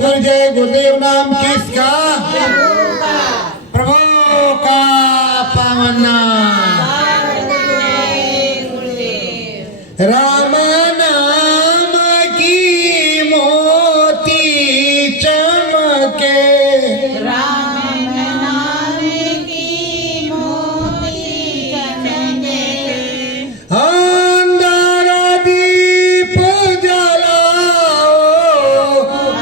सदगुरु जय गुरुदेव नाम किसका? प्रभु का पावन नाम। राम नाम की मोती चमके, राम नाम की मोती चमके, अंदर दीप जलाओ,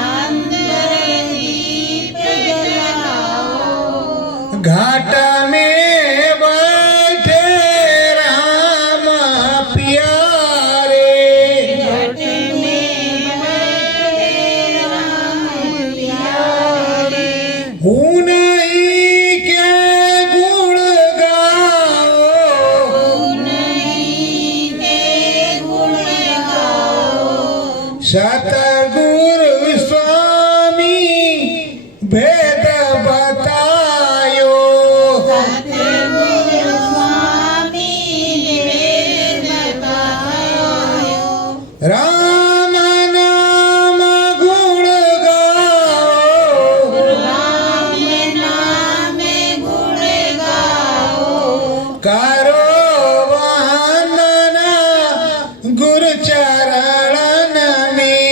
अंदर दीप जलाओ, घाट में बैठे राम प्यारे, घट में बैठे राम प्यारे, उन्हीं के गुण गाओ, उन्हीं के गुण गाओ, सतगुरु स्वामी भेद बतायो, सतगुरु स्वामी भेद बतायो, राम नाम गुण गाओ, राम नाम गुण गाओ, करो वंदना गुरु चरणन में,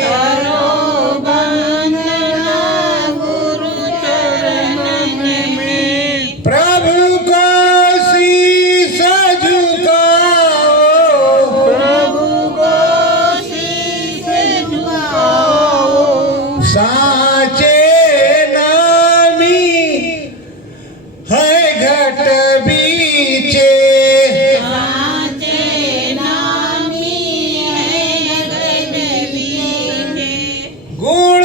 करो वंदना गुरु चरणन में, प्रभु को शीस झुकाओ, प्रभु को शीस झुकाओ, साचे नामी है घट बीचे, साचे नामी है जगत बीचे, गुण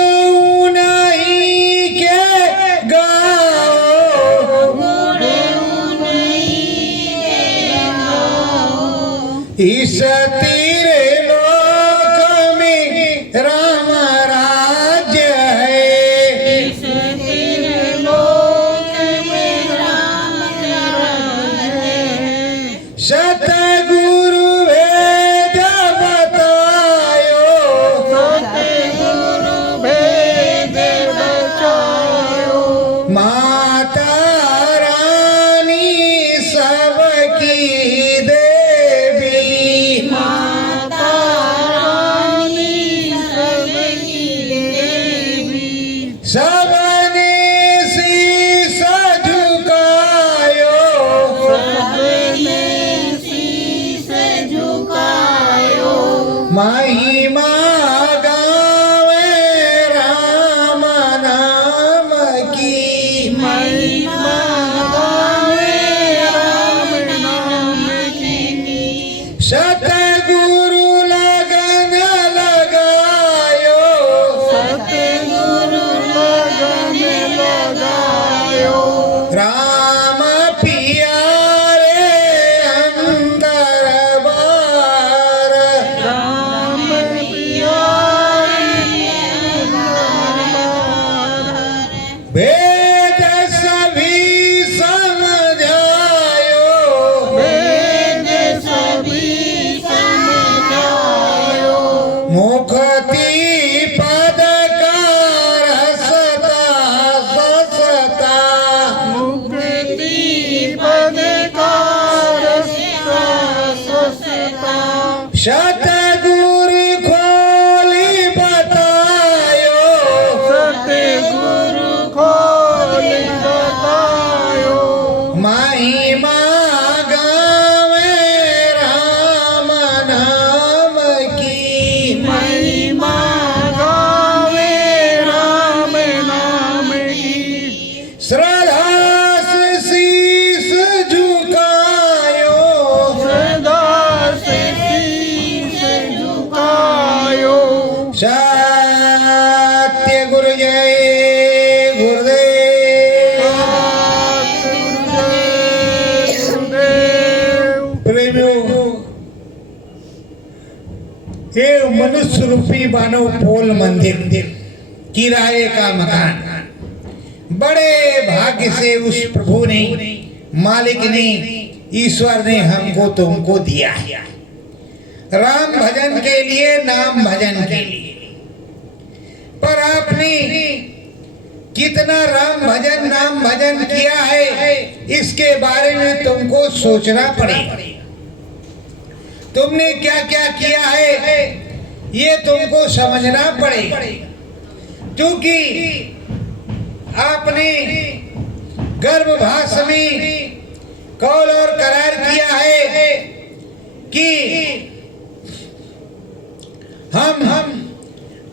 उन्हीं के गाओ, गुण उन्हीं के गाओ, इस तीर लोक में राम राज्य है, इस त्रिलोक में राम राज्य है, सतगुरु वेद बतायो, सतगुरु भेद बचायो, माता रानी सबकी देवी, माता रानी सबकी देवी, सबने शीस झुकायो, सबने शीस झुकायो, महिमा गावे राम नाम की, महिमा गावे राम नाम की, सतगुरु लगन लगायो, सतगुरु लगन लगायो, राम पियारे अंदर बार, राम प्यारे अंदर, वेद सभी समझायो, वेद सभी समझायो, मुक्ति पद का रसता ससता, मुक्ति पद का रस्ता सस्ता, सतगुरु खोली बतायो, सतगुरु खोल बतायो, महिमा गावे राम नाम की, महिमा गावे राम नाम की, श्रद्धा से शीस झुकायो, सदा से शीस झुकायो, सत्य गुरु जय गुरुदेव। गुरुदेव, प्रेमियों, ये मनुष्य रूपी मानव पोल मंदिर किराए का मकान बड़े भाग्य से उस प्रभु ने, मालिक ने, ईश्वर ने हमको तुमको दिया है। राम भजन के लिए, नाम भजन के लिए। पर आपने कितना राम भजन नाम भजन किया है, इसके बारे में तुमको सोचना पड़ेगा। तुमने क्या क्या किया है ये तुमको समझना पड़ेगा, क्योंकि आपने गर्भभाष में कौल और करार किया है कि हम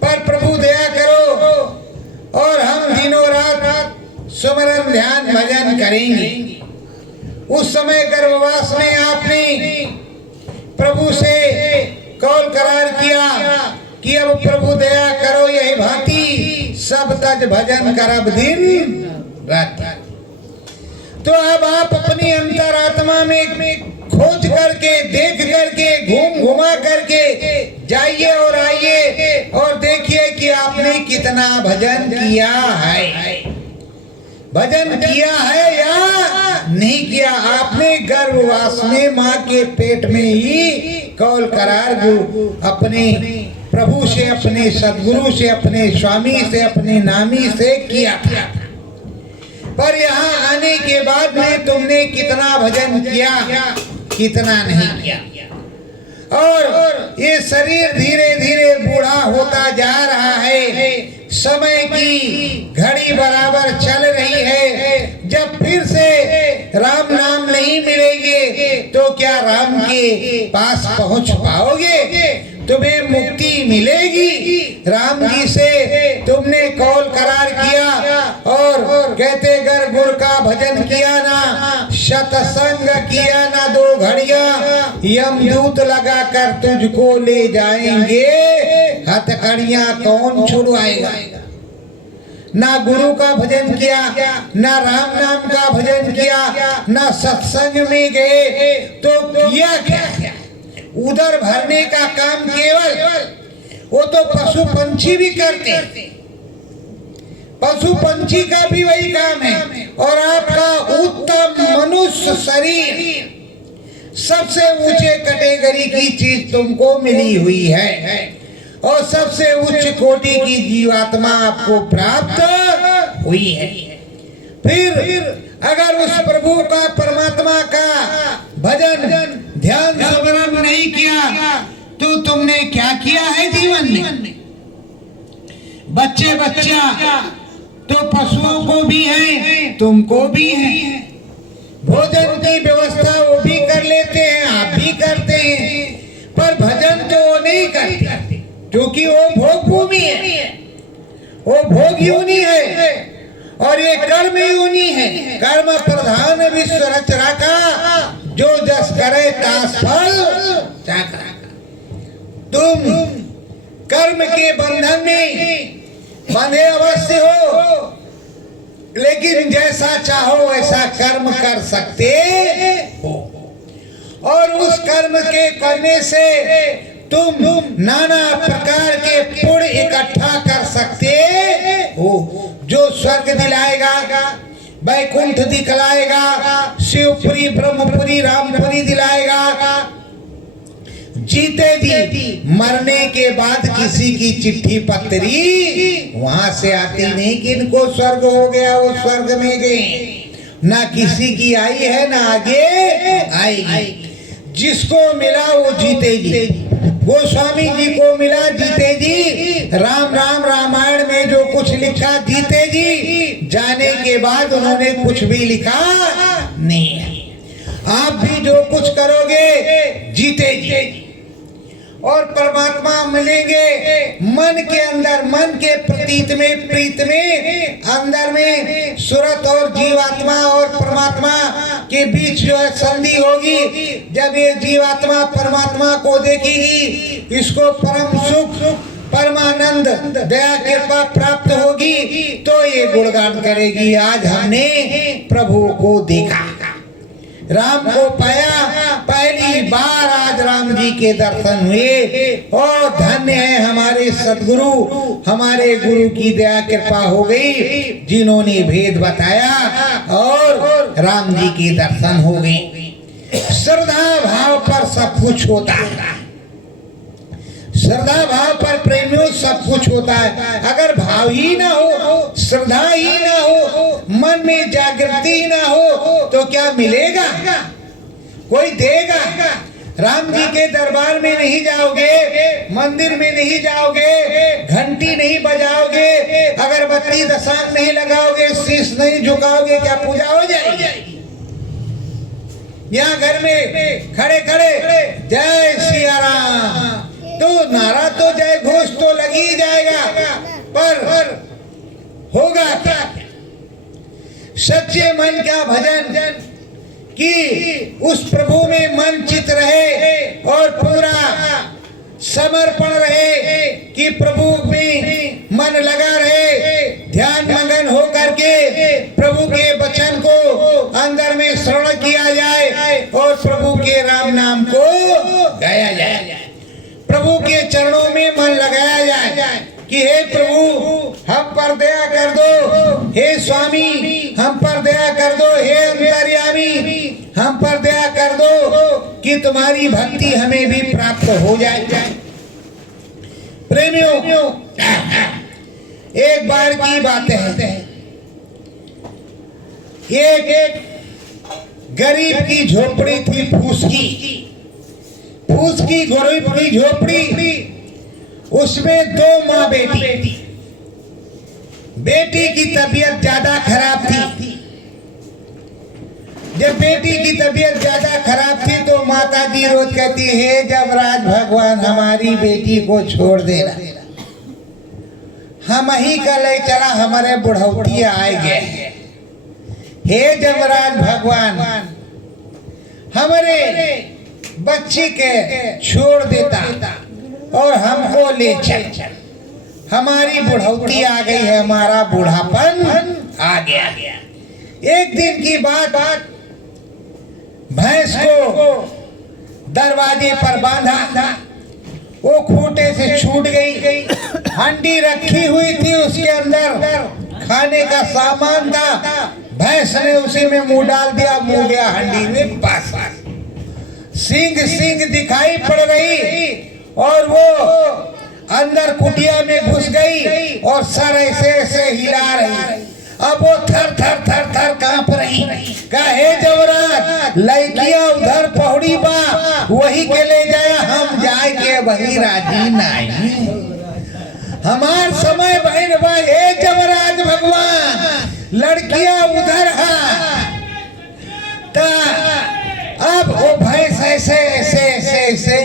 पर प्रभु दया करो और हम दिनों रात सुमरन ध्यान भजन करेंगे। उस समय गर्भवास में आपने प्रभु से कौल करार किया कि अब प्रभु दया करो, यही भांति सब तज भजन करब दिन रात। तो अब आप अपनी अंतरात्मा में खोज करके देख करके घूम घुमा करके जाइए और आइए और देखिए कि आपने कितना भजन किया है, भजन किया है या नहीं किया। आपने गर्भवास में माँ के पेट में ही कौल करार अपने प्रभु से, अपने सदगुरु से, अपने स्वामी से, अपने नामी से किया था। पर यहाँ आने के बाद में तुमने कितना भजन किया, कितना नहीं किया। और ये शरीर धीरे धीरे बूढ़ा होता जा रहा है, समय की घड़ी बराबर चल रही है। जब फिर से राम नाम नहीं मिलेंगे तो क्या राम के पास पहुंच पाओगे? तुम्हें मुक्ति मिलेगी राम जी से। तुमने कौल करार किया और कहते गर गुर का भजन किया ना, सत्संग किया ना, 2 घड़िया यमदूत लगा कर तुझको ले जाएंगे, हथकड़ियां कौन छुड़वाएगा। ना गुरु का भजन किया, ना राम नाम का भजन किया, ना सत्संग में गए, तो किया क्या? उधर भरने का काम केवल वो तो पशु पंछी भी करते, पशु पंछी का भी वही काम है। और आपका उत्तम मनुष्य शरीर सबसे ऊंचे कैटेगरी की चीज तुमको मिली हुई है और सबसे उच्च कोटि की जीवात्मा आपको प्राप्त हुई है। फिर अगर उस प्रभु का, परमात्मा का भजन ध्यान स्मरण नहीं किया तो तुमने क्या किया है जीवन में? बच्चे बच्चा तो पशुओं को भी है, तुमको भी है। भोजन की व्यवस्था वो भी कर लेते हैं, आप भी करते हैं, पर भजन तो वो नहीं करते, क्योंकि वो भोग भूमि है, वो भोग योनि है और ये कर्म योनि है। कर्म प्रधान विश्व रचना का, जो जस करे तास फल चाका। तुम कर्म के बंधन में बंधे अवश्य हो, लेकिन जैसा चाहो वैसा कर्म कर सकते हो। और उस कर्म के करने से तुम नाना प्रकार के पुण्य इकट्ठा कर सकते हो, जो स्वर्ग दिलाएगा, वैकुंठ दिखलाएगा, शिवपुरी, ब्रह्मपुरी, रामपुरी दिलाएगा। जीते जी मरने के बाद किसी की चिट्ठी पत्री वहां से आती नहीं कि इनको स्वर्ग हो गया, वो स्वर्ग में गए। ना किसी की आई है ना आगे आएगी। जिसको मिला वो जीते जी। गोस्वामी जी को मिला जीते जी। राम राम रामायण में जो कुछ लिखा जीते जी, जाने के बाद उन्होंने कुछ भी लिखा नहीं। आप भी जो कुछ करोगे जीते जी। और परमात्मा मिलेंगे मन के अंदर, मन के प्रतीत में, प्रीत में, अंदर में सुरत और जीवात्मा और परमात्मा के बीच जो है संधि होगी। जब ये जीवात्मा परमात्मा को देखेगी, इसको परम सुख, परमानंद, दया कृपा प्राप्त होगी, तो ये गुणगान करेगी, आज हमने प्रभु को देखा, राम को पाया, पहली बार आज राम जी के दर्शन हुए। और धन्य है हमारे सदगुरु, हमारे गुरु की दया कृपा हो गई, जिन्होंने भेद बताया और राम जी के दर्शन हो गए। श्रद्धा भाव पर सब कुछ होता है। श्रद्धा भाव पर प्रेमियों सब सब कुछ होता है। अगर भाव ही ना हो, श्रद्धा ही ना हो, मन में जागृति ना हो तो क्या मिलेगा? कोई देगा? राम जी के दरबार में नहीं जाओगे, मंदिर में नहीं जाओगे, घंटी नहीं बजाओगे, अगरबत्ती दशांग नहीं लगाओगे, शीश नहीं झुकाओगे, क्या पूजा हो जाएगी? यहाँ घर में खड़े खड़े जय सिया राम तो नारा तो जय घोष तो लग ही जाएगा, पर होगा क्या? सच्चे मन का भजन कि उस प्रभु में मन चित रहे और पूरा समर्पण रहे, कि प्रभु में मन लगा रहे, ध्यान मगन हो करके प्रभु के वचन को अंदर में श्रवण किया जाए और प्रभु के राम नाम को गाया जाए, प्रभु के चरणों में मन लगाया जाए कि हे प्रभु हम पर दया कर दो, हे स्वामी हम पर दया कर दो, हे अंतर्यामी हम पर दया कर दो, कि तुम्हारी भक्ति हमें भी प्राप्त हो जाए। प्रेमियों, एक बार की बात है, एक गरीब की झोपड़ी थी, फूस की गरीब की झोपड़ी, उसमें 2 माँ बेटी। बेटी की तबीयत ज्यादा खराब थी। जब बेटी की तबीयत ज्यादा खराब थी तो माता जी रोज कहती, हे जमराज भगवान हमारी बेटी को छोड़ देना, हम ही का ले चला, हमारे बुढ़ौती आए गए, हे जमराज भगवान हमारे बच्ची के छोड़ देता और हमको ले चल, हमारी बुढ़ौती आ गई है, हमारा बूढ़ापन आ गया। एक दिन की बात, भैंस को दरवाजे पर बांधा, वो खूंटे से छूट गई, हंडी रखी हुई थी, उसके अंदर खाने का सामान था, भैंस ने उसी में मुंह डाल दिया, मुंह गया हंडी में पास, सींग दिखाई पड़ रही और वो अंदर कुटिया में घुस गई और सर ऐसे हिला रही। अब वो थर कांप रही, कहे जमराज लड़किया उधर पहुड़ी बा, वही के ले जाया, हम जाए के वही राजी नहीं, हमार समय बहन बा, हे जमराज भगवान लड़किया उधर है। अब वो भैंस ऐसे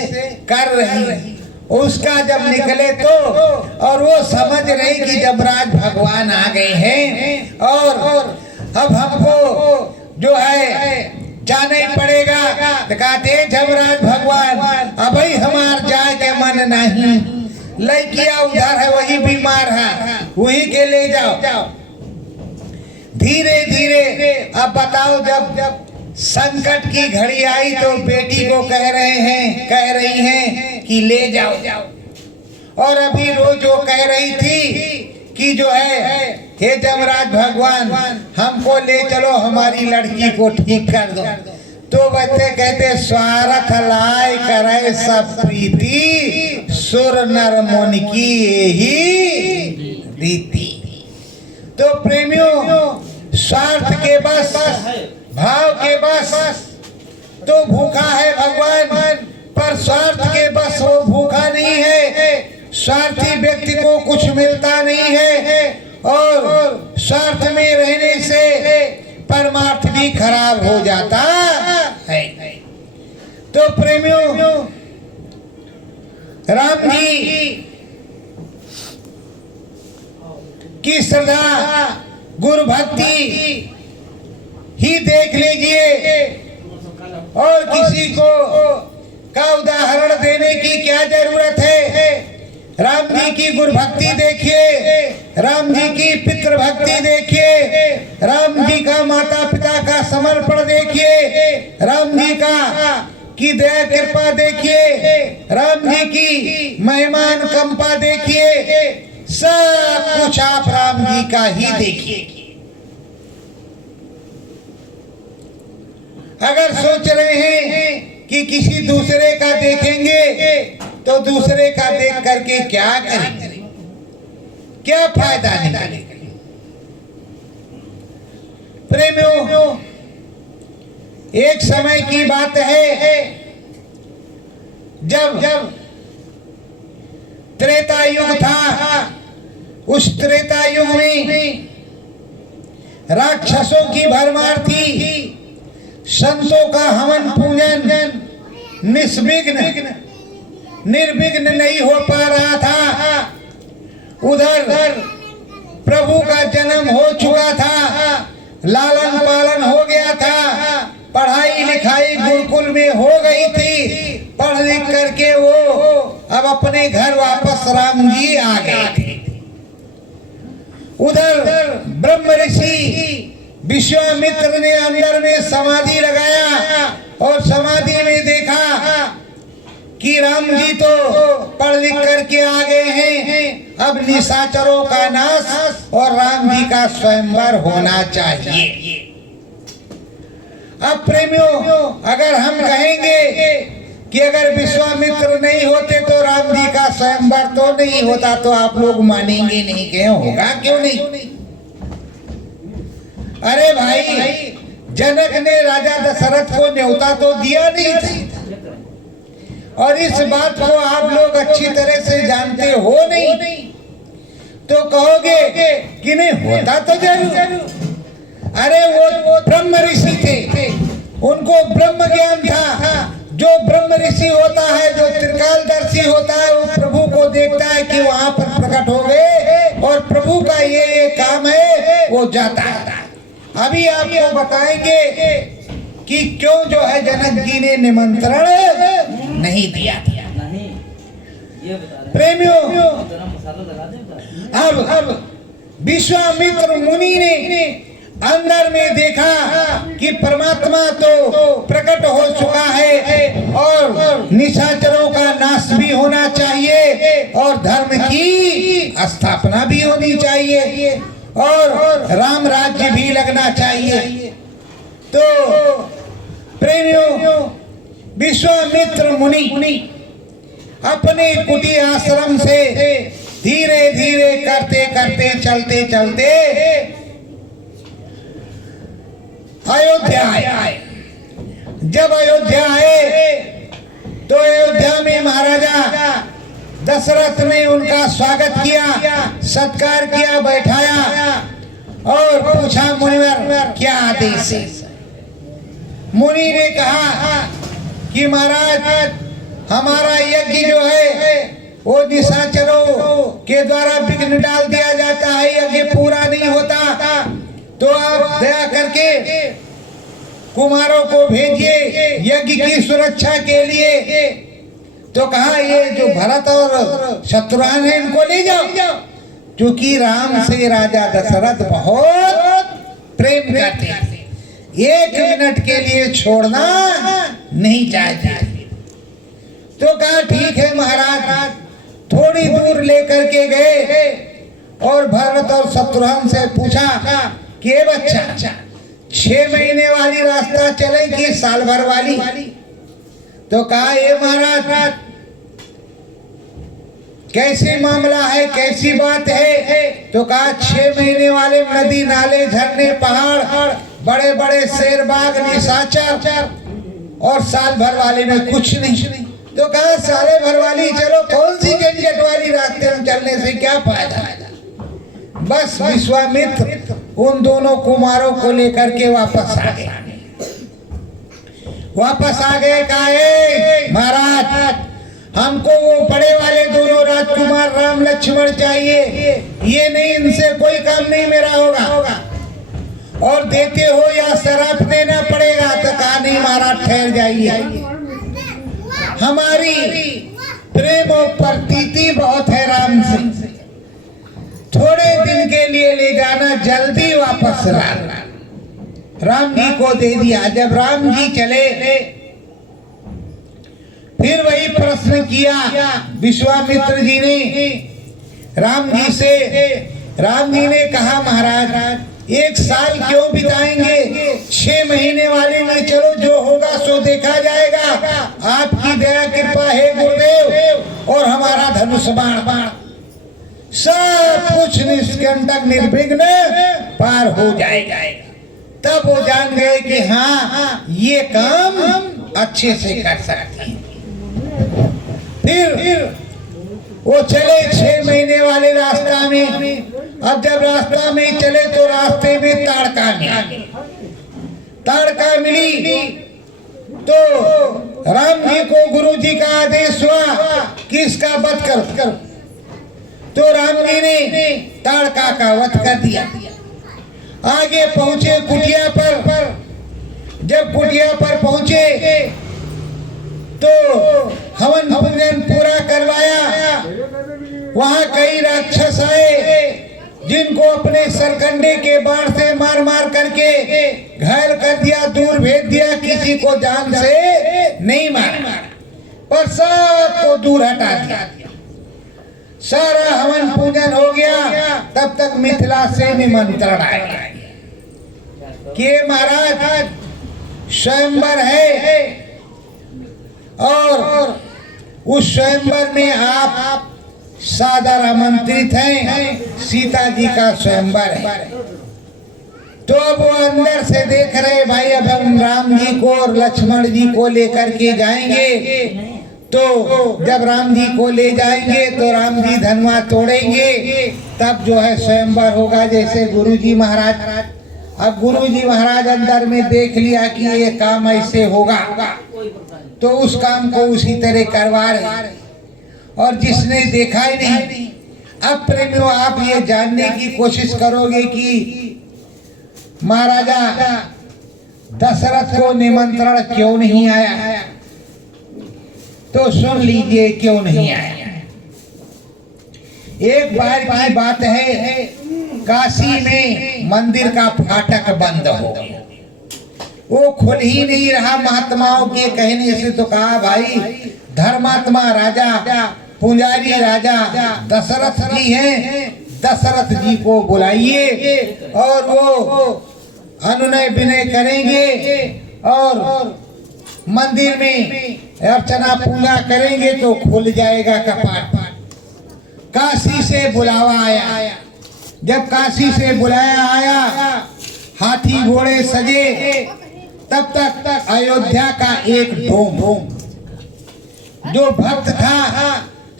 कर रही, उसका जब निकले तो और वो समझ रही कि जमराज भगवान आ गए हैं और अब हमको जो है जाना ही पड़ेगा, तो कहते जमराज भगवान अब हमार जाए के मन नहीं, लड़किया उधर है, वही बीमार है, वही के ले जाओ। धीरे धीरे अब बताओ, जब संकट की घड़ी आई तो बेटी को कह रही हैं कि ले जाओ, और अभी रोज वो कह रही थी कि जो है हे जमराज भगवान हमको ले चलो, हमारी लड़की को ठीक कर दो। तो बच्चे कहते स्वार्थ लाय करे सब प्रीति, सुर नर मुनि की यही रीति। तो प्रेमियों, स्वार्थ के बस, भाव के बस तो भूखा है भगवान, पर स्वार्थ के बस वो भूखा नहीं है। स्वार्थी व्यक्ति को कुछ मिलता नहीं है और स्वार्थ में रहने से परमार्थ भी खराब हो जाता है। तो प्रेमियों, राम जी की श्रद्धा गुरु भक्ति ही देख लीजिए, और किसी को का उदाहरण देने की क्या जरूरत है। राम जी की गुरु भक्ति देखिए, राम जी की पितृ भक्ति देखिए, राम जी का माता पिता का समर्पण देखिए, राम जी का की दया कृपा देखिए, राम जी की महिमान कंपा देखिए, सब कुछ आप राम जी का ही देखिए। अगर सोच रहे हैं कि किसी दूसरे का देखेंगे तो दूसरे का देख करके क्या करेंगे, क्या फायदा नहीं। प्रेमियों, एक समय की बात है जब त्रेता युग था। उस त्रेता युग में राक्षसों की भरमार थी। संतों का हवन पूजन निस्विघ्न निर्विघ्न नहीं हो पा रहा था। उधर प्रभु का जन्म हो चुका था, लालन पालन हो गया था, पढ़ाई लिखाई गुरुकुल में हो गई थी। पढ़ लिख करके वो अब अपने घर वापस राम जी आ गए थे। उधर ब्रह्म ऋषि विश्वामित्र ने अंदर में समाधि लगाया और समाधि में देखा कि राम जी तो पढ़ लिख करके आ गए हैं, अब निशाचरों का नाश और राम जी का स्वयंवर होना चाहिए। अब प्रेमियों, अगर हम कहेंगे कि अगर विश्वामित्र नहीं होते तो राम जी का स्वयंवर तो नहीं होता, तो आप लोग मानेंगे नहीं। क्यों होगा, क्यों नहीं? अरे भाई, जनक ने राजा दशरथ को न्योता तो दिया नहीं था, और इस बात को आप लोग अच्छी तरह से जानते हो नहीं, तो कहोगे कि नहीं होता तो जरूर। अरे वो ब्रह्म ऋषि थे, उनको ब्रह्म ज्ञान था। जो ब्रह्म ऋषि होता है, जो त्रिकालदर्शी होता है, वो प्रभु को देखता है कि वहां पर प्रकट हो गए और प्रभु का ये काम है, वो जाता है। अभी आपको बताएंगे कि क्यों जो है जनक जी ने निमंत्रण नहीं दिया था। प्रेमियों, अब विश्वामित्र मुनि ने अंदर में देखा कि परमात्मा तो प्रकट हो चुका है और निशाचरों का नाश भी होना चाहिए और धर्म की स्थापना भी होनी चाहिए और राम राज्य भी लगना चाहिए। तो प्रेमियों, विश्वामित्र मुनि अपने कुटी आश्रम से धीरे धीरे करते करते चलते चलते अयोध्या आए। जब अयोध्या आए तो अयोध्या में महाराजा दशरथ ने उनका स्वागत किया, सत्कार किया, बैठाया और पूछा, मुनिवर क्या आदेश है? मुनि ने कहा कि महाराज, हमारा यज्ञ जो है वो निशाचरों के द्वारा विघ्न डाल दिया जाता है, यज्ञ पूरा नहीं होता, तो आप दया करके कुमारों को भेजिए यज्ञ की सुरक्षा के लिए। तो कहा, ये जो भरत और शत्रुघ्न है इनको ले जाओ, क्योंकि राम से राजा दशरथ बहुत प्रेम करते हैं, एक मिनट के लिए छोड़ना नहीं चाहते। तो कहा ठीक है महाराज। थोड़ी दूर लेकर के गए और भरत और शत्रुघ्न से पूछा कि बच्चा 6 महीने वाली रास्ता चले कि साल भर वाली? तो कहा, ये महाराज कैसी मामला है, कैसी बात है? तो कहा 6 महीने वाले नदी नाले झरने पहाड़ बड़े बड़े शेर बाघ निशाचर और साल भर वाले में कुछ नहीं। तो कहा साले भर वाली चलो, कौन सी झंझट वाली रास्ते में चलने से क्या फायदा? बस विश्वामित्र उन दोनों कुमारों को लेकर के वापस आ गए। कहा, महाराज हमको वो बड़े वाले दोनों राजकुमार राम लक्ष्मण चाहिए, ये नहीं, इनसे कोई काम नहीं मेरा होगा। और देते हो या शराब देना पड़ेगा? तो कहा नहीं महाराज, ठहर जाइए, हमारी प्रेम और प्रतीति बहुत है राम से, थोड़े दिन के लिए ले जाना, जल्दी वापस लाना। राम जी को दे दिया। जब राम जी चले फिर वही प्रश्न किया विश्वामित्र जी ने राम जी से। राम जी ने कहा, महाराज 1 साल क्यों बिताएंगे, 6 महीने वाले में चलो, जो होगा सो देखा जाएगा। आपकी दया कृपा है गुरुदेव, और हमारा धनुष बाण सब कुछ निष्कंटक निर्विघ्न पार हो जाएगा। तब वो जान गए कि हाँ ये काम अच्छे से कर सकते हैं। फिर वो चले 6 महीने वाले रास्ता में। अब जब रास्ता में चले तो रास्ते में ताड़का मिली तो राम जी को गुरु जी का आदेश हुआ कि इसका वध करो। तो राम जी ने ताड़का का वध कर दिया। आगे पहुंचे कुटिया पर। जब कुटिया पर पहुंचे तो हवन पूजन पूरा करवाया। वहां कई राक्षस आए जिनको अपने सरकंडे के बाण से मार मार करके घायल कर दिया, दूर भेज दिया। किसी को जान से नहीं मारा पर सबको दूर हटा दिया। सारा हवन पूजन हो गया। तब तक मिथिला से निमंत्रण आया कि महाराज स्वयंवर है और उस स्वयंवर में आप सादर आमंत्रित हैं। सीता जी का स्वयंवर है। तो अब वो अंदर से देख रहे भाई अब हम राम जी को और लक्ष्मण जी को लेकर के जाएंगे। तो जब राम जी को ले जाएंगे तो राम जी धनुआ तोड़ेंगे, तब जो है स्वयंवर होगा जैसे गुरु जी महाराज। अब गुरु जी महाराज अंदर में देख लिया कि ये काम ऐसे होगा तो उस काम को उसी तरह करवा रहे। और जिसने देखा ही नहीं, अब प्रेमियों आप ये जानने की कोशिश करोगे कि महाराजा दशरथ को निमंत्रण क्यों नहीं आया, तो सुन लीजिए क्यों नहीं आया। एक बार की बात है, काशी में मंदिर का फाटक बंद हो गया। वो खुल ही नहीं रहा। महात्माओं के कहने से तो कहा भाई धर्मात्मा राजा पुजारी राजा दशरथ जी हैं, दशरथ जी को बुलाइए और वो अनुनय विनय करेंगे और मंदिर में अर्चना पूजा करेंगे तो खुल जाएगा कपाट। काशी से बुलावा आया। जब काशी से बुलाया आया, हाथी घोड़े सजे, तब तक अयोध्या का एक डोम जो भक्त था,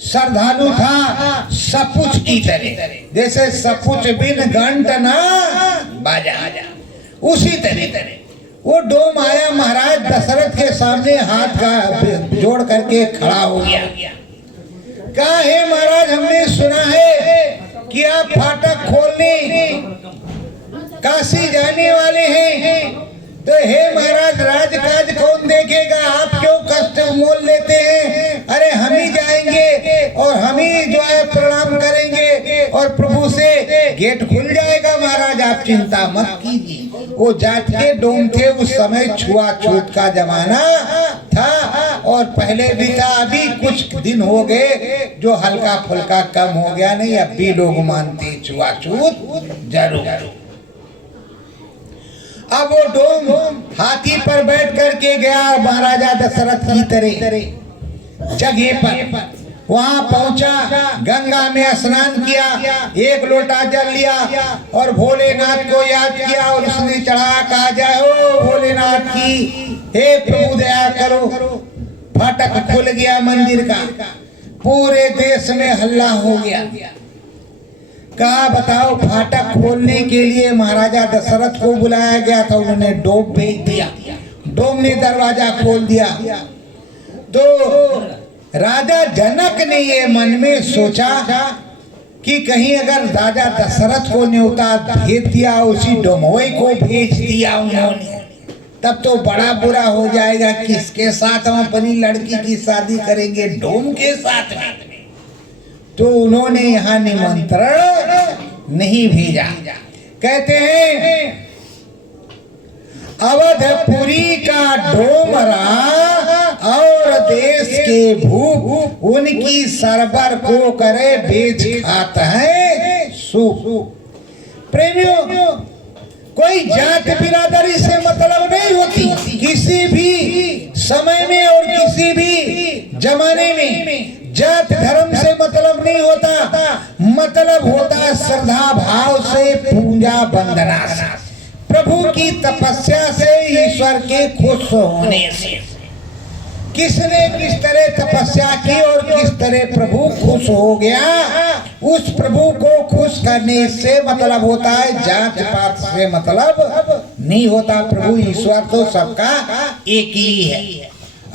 श्रद्धालु था, सपुच की तरह, जैसे सपुच बिन घंट ना बाजा, उसी तरह वो डोम आया। महाराज दशरथ के सामने हाथ का जोड़ करके खड़ा हो गया। कहा है महाराज हमने सुना है कि आप फाटक खोलने काशी जाने वाले हैं, तो हे महाराज राजकाज कौन देखेगा, आप क्यों कष्ट मोल लेते हैं। अरे हम ही जाएंगे और हम ही जो है प्रणाम करेंगे और प्रभु से गेट खुल जाएगा। महाराज आप चिंता मत कीजिए। वो जाट के डोम थे, उस समय छुआछूत का जमाना था और पहले भी था, अभी कुछ दिन हो गए जो हल्का फुल्का कम हो गया, नहीं अब भी लोग मानते छुआछूत जरूर। अब वो डोम हाथी पर बैठ करके गया महाराजा दशरथ की तरह जगह पर। वहां पहुंचा, गंगा में स्नान किया, एक लोटा जल लिया और भोलेनाथ को याद किया और उसने चढ़ा, कहा जाए ओ भोलेनाथ की हे प्रभु दया करो। फाटक खुल गया मंदिर का। पूरे देश में हल्ला हो गया। कहा बताओ फाटक खोलने के लिए महाराजा दशरथ को बुलाया गया था, उन्होंने डोम भेज दिया। डोम ने दरवाजा खोल दिया। तो राजा जनक ने ये मन में सोचा कि कहीं अगर राजा दशरथ को न्योता भेज दिया, उसी डोमोई को भेज दिया उन्होंने, तब तो बड़ा बुरा हो जाएगा। किसके साथ हम अपनी लड़की की शादी करेंगे, डोम के साथ में। तो उन्होंने यहाँ निमंत्रण नहीं भेजा। कहते हैं अवधपुरी का डोमरा और देश के भूप उनकी सरबर को करे बेच खात है सूप। प्रेमियों कोई जात बिरादरी से मतलब नहीं होती। किसी भी समय में और किसी भी जमाने में जात धर्म से मतलब नहीं होता। मतलब होता है श्रद्धा भाव से, पूजा वंदना से, प्रभु की तपस्या से, ईश्वर के खुश होने से। किसने किस तरह तपस्या की और किस तरह प्रभु खुश हो गया, उस प्रभु को खुश करने से मतलब होता है, जात पात से मतलब नहीं होता। प्रभु ईश्वर तो सबका एक ही है।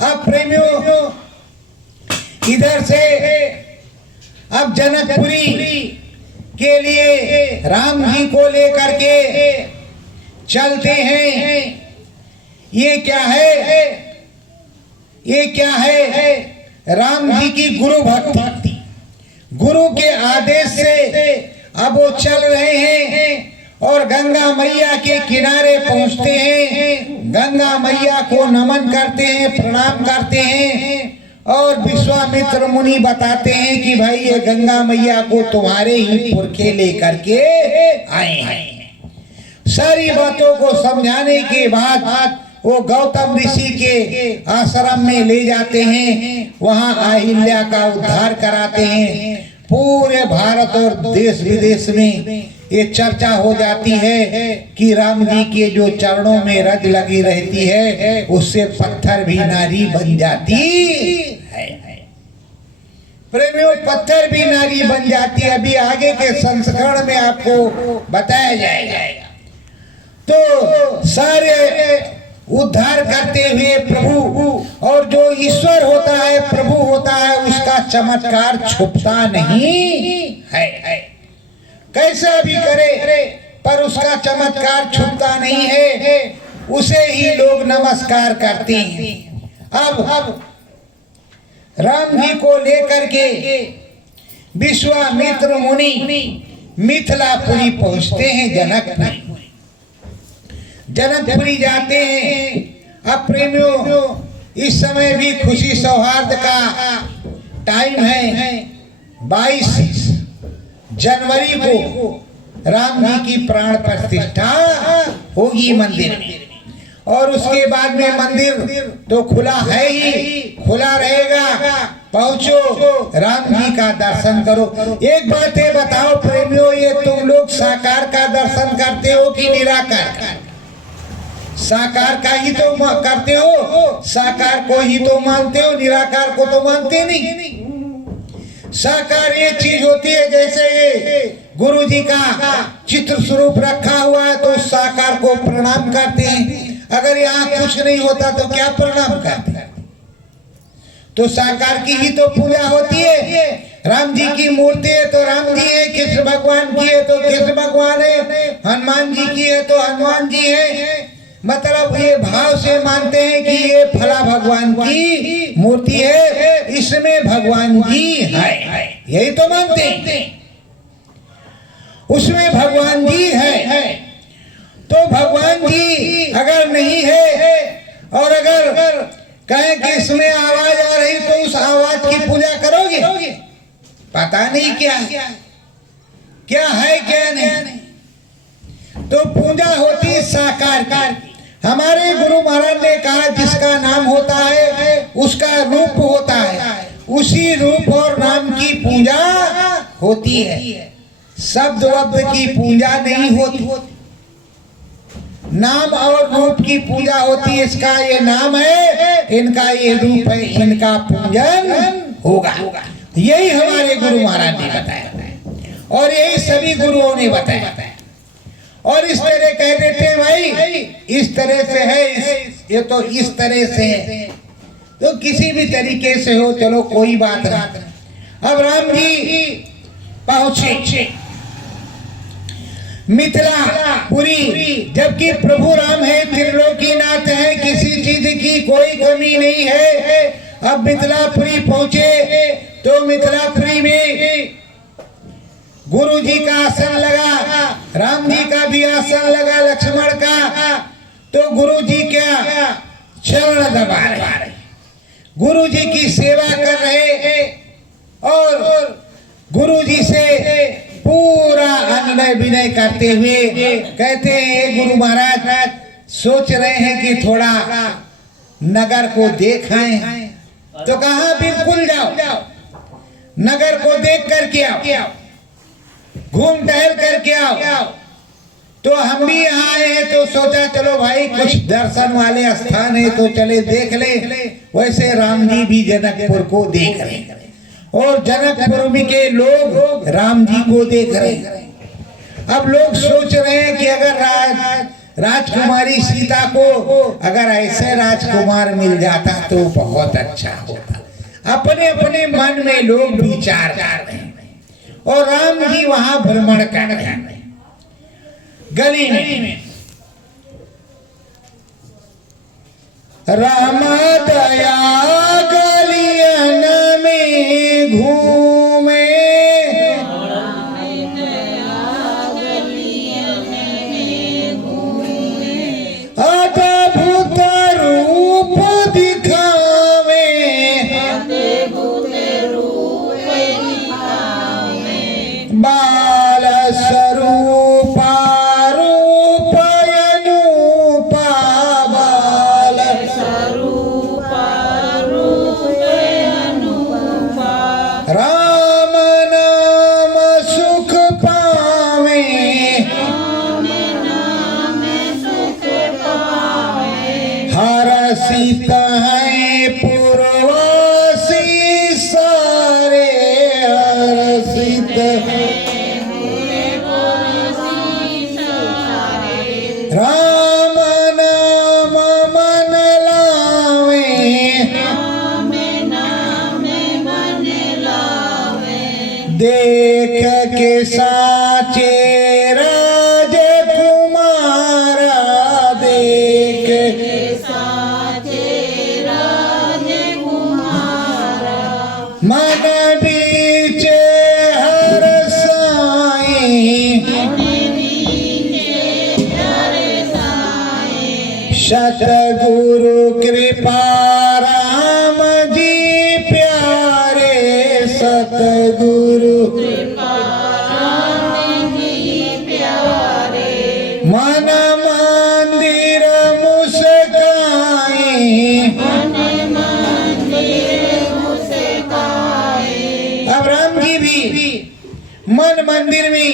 अब प्रेमियों, इधर से अब जनकपुरी के लिए राम जी को लेकर के चलते हैं। ये क्या है? ये क्या है? राम जी की गुरु भक्ति। गुरु के आदेश से अब वो चल रहे हैं और गंगा मैया के किनारे पहुंचते हैं। गंगा मैया को नमन करते हैं, प्रणाम करते हैं और विश्वामित्र मुनि बताते हैं कि भाई ये गंगा मैया को तुम्हारे ही पुरखे लेकर के आए हैं। सारी बातों को समझाने के बाद वो गौतम ऋषि के आश्रम में ले जाते हैं। वहां अहिल्या का उद्धार कराते हैं। पूरे भारत और देश विदेश में ये चर्चा हो जाती है कि राम जी के जो चरणों में रज लगी रहती है, उससे पत्थर भी नारी बन जाती है। प्रेमियों, पत्थर भी नारी बन जाती है। अभी आगे के संस्करण में आपको बताया जाएगा। तो सारे उद्धार करते हुए प्रभु, और जो ईश्वर होता है, प्रभु होता है, उसका चमत्कार छुपता नहीं है। कैसा भी करे पर उसका चमत्कार छुपता नहीं है। उसे ही लोग नमस्कार करते हैं। अब राम जी को लेकर के विश्वामित्र मुनि मिथिलापुरी पहुंचते हैं। जनकपुरी जाते हैं। अब प्रेमियों, इस समय भी खुशी सौहार्द का टाइम है। 22 जनवरी को राम जी की प्राण प्रतिष्ठा होगी मंदिर में, और उसके बाद में मंदिर तो खुला है ही, खुला रहेगा। पहुंचो, राम जी का दर्शन करो। एक बात है, बताओ प्रेमियों, ये तुम लोग साकार का दर्शन करते हो कि निराकार का? साकार का ही तो करते हो, साकार को ही तो मानते हो, निराकार को तो मानते नहीं। साकार ये चीज होती है, जैसे ये गुरु जी का चित्र स्वरूप रखा हुआ है तो साकार को प्रणाम करते हैं। अगर यहाँ कुछ नहीं होता तो क्या प्रणाम करते हैं? तो साकार की ही तो पूजा होती है। राम जी की मूर्ति है तो राम जी है, कृष्ण भगवान की है तो कृष्ण भगवान है, हनुमान जी की है तो हनुमान जी है। मतलब ये भाव से मानते हैं कि ये फला भगवान की मूर्ति है, इसमें भगवान जी है, यही तो मानते हैं। उसमें भगवान जी है। तो भगवान जी अगर नहीं है और अगर कहें कि इसमें आवाज आ रही तो उस आवाज की पूजा करोगे? पता नहीं क्या है क्या नहीं। तो पूजा होती साकार की। हमारे गुरु महाराज ने कहा, जिसका नाम होता है उसका रूप होता है, उसी रूप और नाम की पूजा होती है। शब्द वब्द की पूजा नहीं होती, नाम और रूप की पूजा होती है। इसका ये नाम है, इनका ये रूप है, इनका पूजन होगा। यही हमारे गुरु महाराज ने बताया और यही सभी गुरुओं ने बताया। और इस तरह कह देते हैं, भाई इस तरह से है, ये तो इस तरह से है, तो किसी भी तरीके से हो, चलो कोई बात नहीं। अब राम जी पहुंचे मिथिलापुरी, जबकि प्रभु राम है, त्रिलोकीनाथ है, किसी चीज की कोई कमी नहीं है। अब मिथिलापुरी पहुंचे तो मिथिलापुरी में गुरु जी का आसन लगा, राम जी का भी आसन लगा, लक्ष्मण का। तो गुरु जी क्या चरण दबा रहे, गुरु जी की सेवा कर रहे और गुरु जी से पूरा अनुनय विनय करते हुए कहते हैं, गुरु महाराज सोच रहे हैं कि थोड़ा नगर को देखें। तो कहा बिल्कुल जाओ, नगर को देख कर के आओ। घूम टहल करके आओ। तो हम भी यहाँ आए हैं तो सोचा चलो भाई कुछ दर्शन वाले स्थान है तो चले देख ले। वैसे राम जी भी जनकपुर को देख रहे और जनकपुर में के लोग राम जी को देख रहे। अब लोग सोच रहे हैं कि अगर राजकुमारी सीता को अगर ऐसे राजकुमार मिल जाता तो बहुत अच्छा होता। अपने अपने मन में लोग विचार कर रहे हैं और राम जी वहां भ्रमण कर रहे हैं गली में। राम दया गलियन में घूमे, अद्भुत रूप दिखावे, बाल स्वरूपा राम नाम सुख पावे, हर्षित है पूर्वसी सारे, हर्षित राम नाम मन लावे, देख के साचे राजकुमारा, देख के साचे राजकुमारा, मन बीच हर साई, सतगुरु कृपा राम जी प्यारे, सतगुरु मन मंदिर मुस्काई, अब राम जी भी मन मंदिर में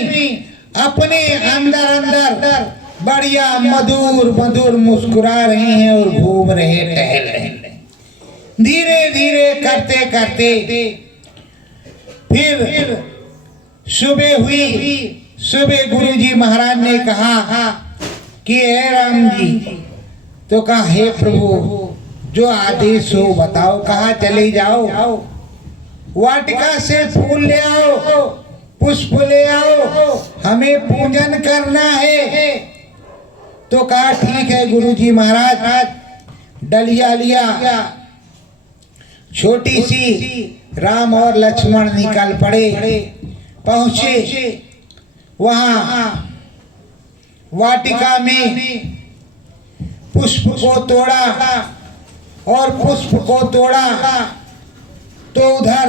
अपने अंदर अंदर बढ़िया मधुर मधुर मुस्कुरा रहे हैं और घूम रहे टहल रहे। धीरे धीरे करते करते फिर सुबह हुई। सुबह गुरु जी महाराज ने कहा कि हे राम जी, तो कहा हे प्रभु जो आदेश हो बताओ, कहा चले जाओ, वाटिका से फूल ले आओ, पुष्प ले आओ, हमें पूजन करना है। तो कहा ठीक है गुरु जी महाराज। डलिया लिया, छोटी सी राम और लक्ष्मण निकल पड़े, पहुंचे वहां वाटिका में, पुष्प को तोड़ा और पुष्प को तोड़ा तो उधर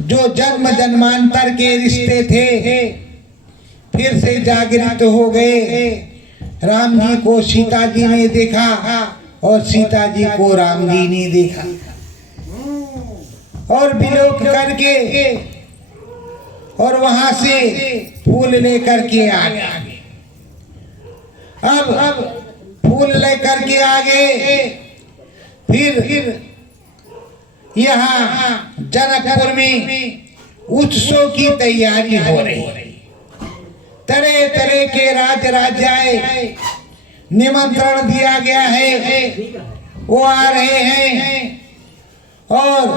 जो जन्म जन्मांतर के रिश्ते थे फिर से जागृत हो गए। राम जी को सीता जी ने देखा और सीता जी को राम जी ने देखा और विलोक करके और वहां से फूल लेकर के आ गए। अब फूल लेकर के आ गए। फिर यहाँ जनकपुर में उत्सव की तैयारी हो रही। तरह तरह के राजाए निमंत्रण दिया गया है, वो आ रहे हैं और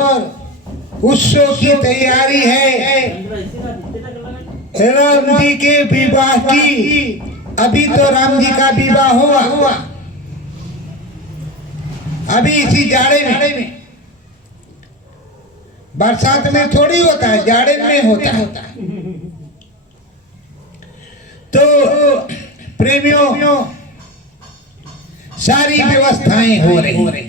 उत्सव की तैयारी है। राम जी के विवाह की, अभी तो राम जी का विवाह हुआ, अभी इसी जाड़े में, बरसात में थोड़ी होता है, जाड़े में होता है। तो प्रेमियों सारी व्यवस्थाएं हो रही,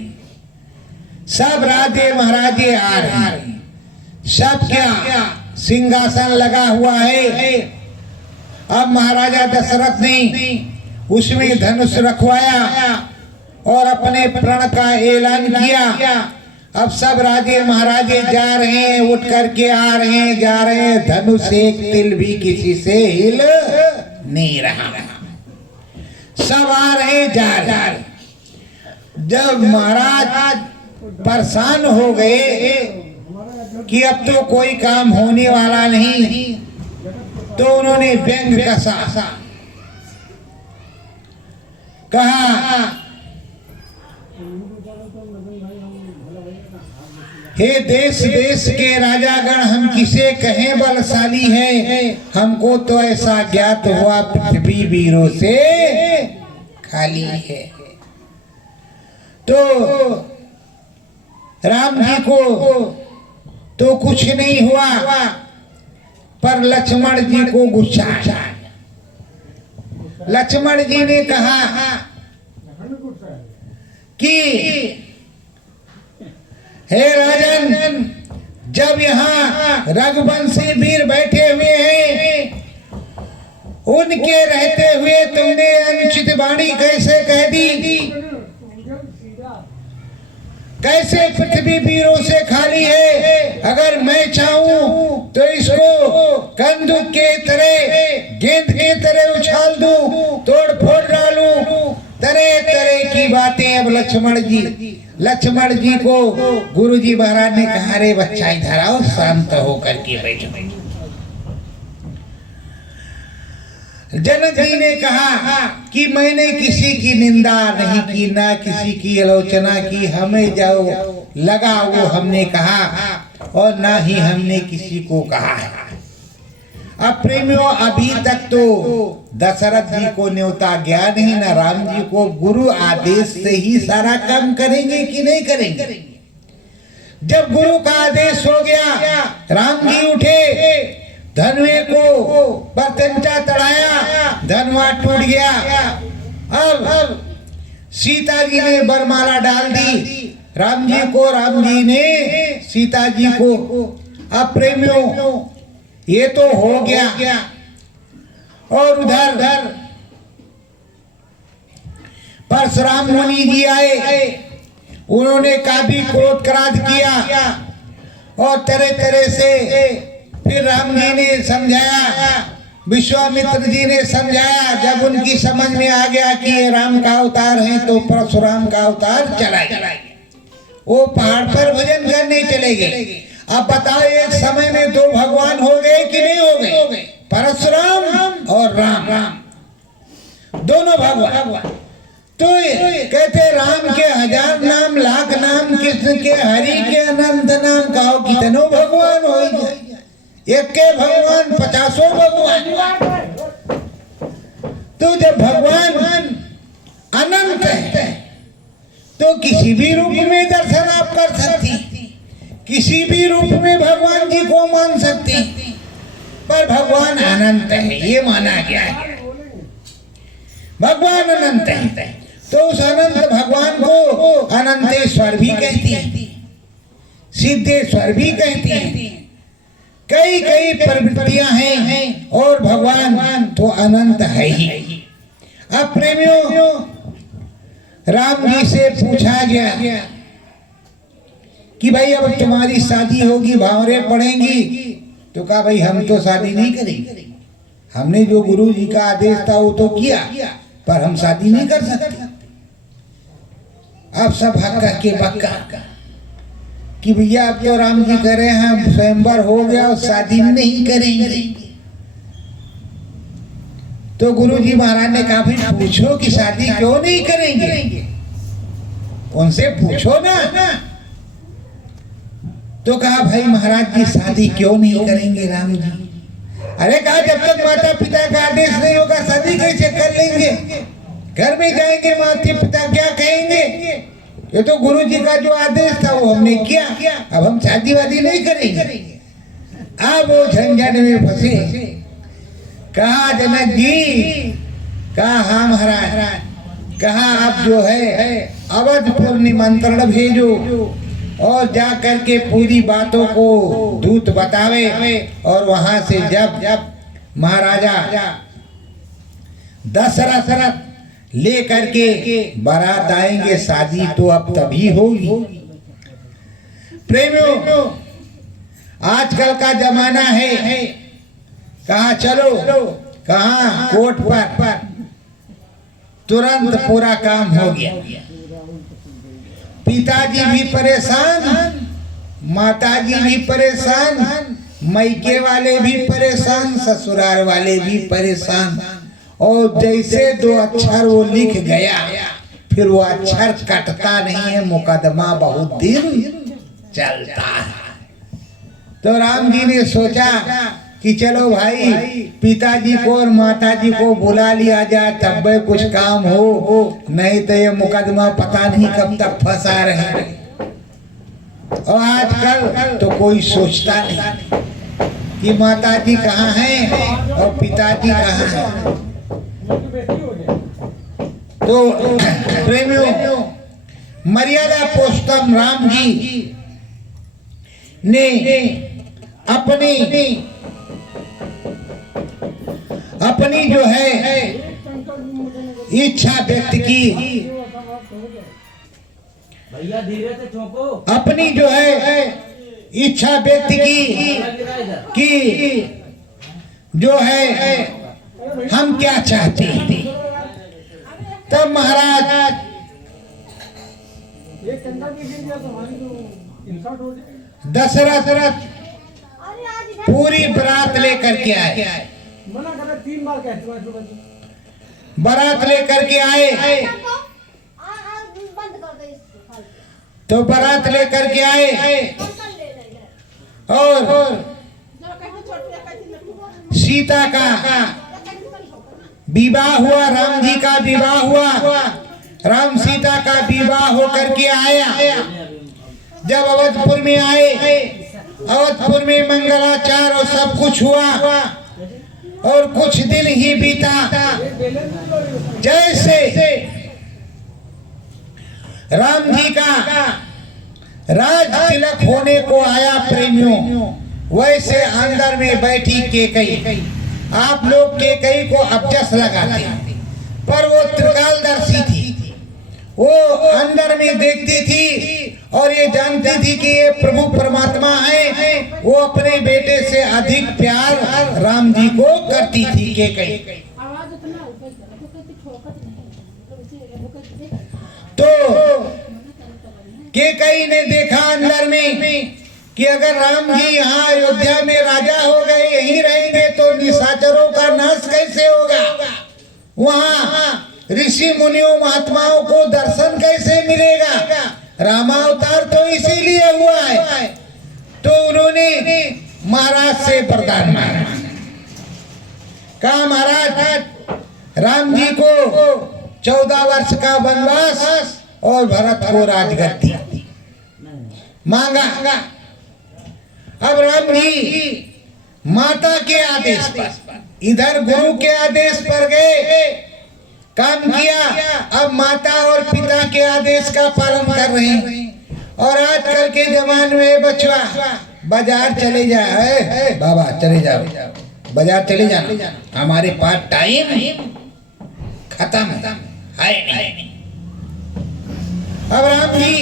सब राजे महाराजे आ रहे, सब क्या सिंहासन लगा हुआ है। अब महाराजा दशरथ ने उसमें धनुष रखवाया और अपने प्रण का ऐलान किया। अब सब राजे महाराजे जा रहे हैं, उठ करके आ रहे हैं, जा रहे हैं, धनुष एक तिल भी किसी से हिल नहीं रहा। सब आ रहे जा रहे। जब महाराज परेशान हो गए कि अब तो कोई काम होने वाला नहीं, तो उन्होंने व्यंग कसा, कहा हे देश देश के राजागण, हम किसे कहें बलशाली है, हमको तो ऐसा ज्ञात हुआ पृथ्वी वीरों से खाली है। तो राम जी को तो कुछ नहीं हुआ, पर लक्ष्मण जी को गुस्सा। लक्ष्मण जी ने कहा कि हे राजन, जब यहाँ रघुवंशी वीर बैठे हुए हैं, उनके रहते हुए तुमने अनुचित वाणी कैसे कह दी? कैसे पृथ्वी वीरों से खाली है? अगर मैं चाहूं तो इसको कंदुक के तरह, गेंद के तरह उछाल दूं, तोड़ फोड़ डालूं, तरह तरह की बातें। अब लक्ष्मण जी को गुरु जी महाराज ने कहा, रे बच्चा इधर आओ, शांत होकर के बैठो। जनक जी ने कहा कि मैंने किसी की निंदा नहीं की, ना किसी की आलोचना की, हमें जो लगा वो हमने कहा, और ना ही हमने किसी को कहा है। अब प्रेमियों, अभी तक तो दशरथ जी को न्योता गया नहीं, ना राम जी को। गुरु आदेश से ही सारा काम करेंगे कि नहीं करेंगे? जब गुरु का आदेश हो गया, राम जी उठे, धनुए को बरतंचा तड़ाया, धनुआ टूट गया। अब सीता जी ने बरमाला डाल दी राम जी को, राम जी ने सीता जी को। अब प्रेमियों, ये तो हो गया, और उधर परशुराम मुनि जी आए, उन्होंने काफी क्रोध क्रांत किया, और तरह तरह से फिर राम जी ने समझाया, विश्वामित्र जी ने समझाया। जब उनकी समझ में आ गया कि ये राम का अवतार है, तो परशुराम का अवतार चला गया। वो पहाड़ पर भजन करने चले गए। अब बताओ, एक समय में दो भगवान हो गए कि नहीं हो गए? परशुराम और राम, दोनों भगवान। तो कहते राम के 1000 नाम, लाख नाम, कृष्ण के हरि के अनंत नाम, कहो कितनों भगवान हो गए? एक के भगवान 50 भगवान। तो जब भगवान अनंत है, तो किसी भी रूप में दर्शन आप कर सकती, किसी भी रूप में भगवान जी को मान सकते, पर भगवान अनंत है, ये माना गया है। भगवान अनंत है, तो उस अनंत भगवान को अनंतेश्वर भी कहती है, सिद्धेश्वर भी कहती है। कई कई प्रवृत्तियां हैं, और भगवान तो अनंत है ही। अब प्रेमियों, राम जी से पूछा गया कि भाई अब तुम्हारी शादी होगी, भावरे पड़ेंगी, तो कहा भाई हम तो शादी नहीं करेंगे, हमने जो गुरु जी का आदेश था वो तो किया, पर हम शादी नहीं कर सकते। अब सब हक्का के बक्का कि भैया अब तो राम जी कह रहे हैं स्वयंवर हो गया और शादी नहीं करेंगे। तो गुरु जी महाराज ने कहा फिर पूछो कि शादी क्यों नहीं करेंगे, उनसे पूछो ना। तो कहा भाई महाराज जी शादी क्यों नहीं करेंगे राम जी? अरे कहा जब तक माता पिता का आदेश नहीं होगा शादी कैसे कर लेंगे? घर में जाएंगे माता पिता क्या कहेंगे? ये तो गुरु जी का जो आदेश था वो हमने किया, अब हम शादी वादी नहीं करेंगे। अब वो झंझट में फंसे। कहा जनक जी, कहा हाँ महाराज, कहा आप जो है अवधपुर निमंत्रण भेजो, और जा करके पूरी बातों को दूत बतावे, और वहां से जब महाराजा दशरथ ले करके बारात आएंगे, शादी तो अब तभी होगी। प्रेमियों, आजकल का जमाना है, कहाँ चलो, कहाँ कोर्ट पर तुरंत पूरा काम हो गया। पिताजी भी परेशान, माताजी भी परेशान, मायके वाले भी परेशान, ससुराल वाले भी परेशान। और जैसे 2 अक्षर वो लिख गया, फिर वो अक्षर कटता नहीं है, मुकदमा बहुत दिन चलता है। तो राम जी ने सोचा कि चलो भाई, पिताजी को और माताजी को बुला लिया जाए, तब भी कुछ काम हो, नहीं तो ये मुकदमा पता नहीं कब तक फंसा रहे। और आजकल तो कोई सोचता नहीं कि माताजी कहाँ हैं और पिताजी कहाँ हैं। तो प्रेमियों, मर्यादा पुरुषोत्तम राम जी ने अपनी जो है इच्छा व्यक्त की, भैया धीरे से ठोको, अपनी जो है इच्छा व्यक्त की जो है हम क्या चाहते हैं। तब महाराज दशरथ पूरी बारात लेकर के आए, बारात लेकर के आए। तो बारात लेकर के आए और सीता का विवाह हुआ, राम जी का विवाह हुआ, राम सीता का विवाह होकर के आया। जब अवधपुर में आए, अवधपुर में मंगलाचार और सब कुछ हुआ और कुछ दिन ही बीता। जैसे राम जी का राज तिलक होने को आया प्रेमियों, वैसे अंदर में बैठी केकई, आप लोग केकई को अपजस लगाते, पर वो त्रिकालदर्शी थी। वो अंदर में देखती थी और ये जानती थी कि ये प्रभु परमात्मा है। वो अपने बेटे से अधिक प्यार राम जी को करती थी केकई। तो केकई ने देखा अंदर में कि अगर राम जी यहाँ अयोध्या में राजा हो गए, यहीं रहेंगे, तो निशाचरों का नाश कैसे होगा, वहाँ ऋषि मुनियों महात्माओं को दर्शन कैसे मिलेगा। रामावतार तो इसीलिए हुआ है। तो उन्होंने महाराज से वरदान मांगा, कहा महाराज राम जी को 14 वर्ष का वनवास और भरत को राजगद्दी मांगा। अब राम जी माता के आदेश पर, इधर गुरु के आदेश पर गए, काम किया। अब माता और पिता के आदेश का पालन कर रहे हैं। और आजकल के जमाने में बचवा बाजार चले जाए, बाबा चले जाओ, बाजार चले जाना, हमारे पास टाइम खत्म है नहीं। अब राम जी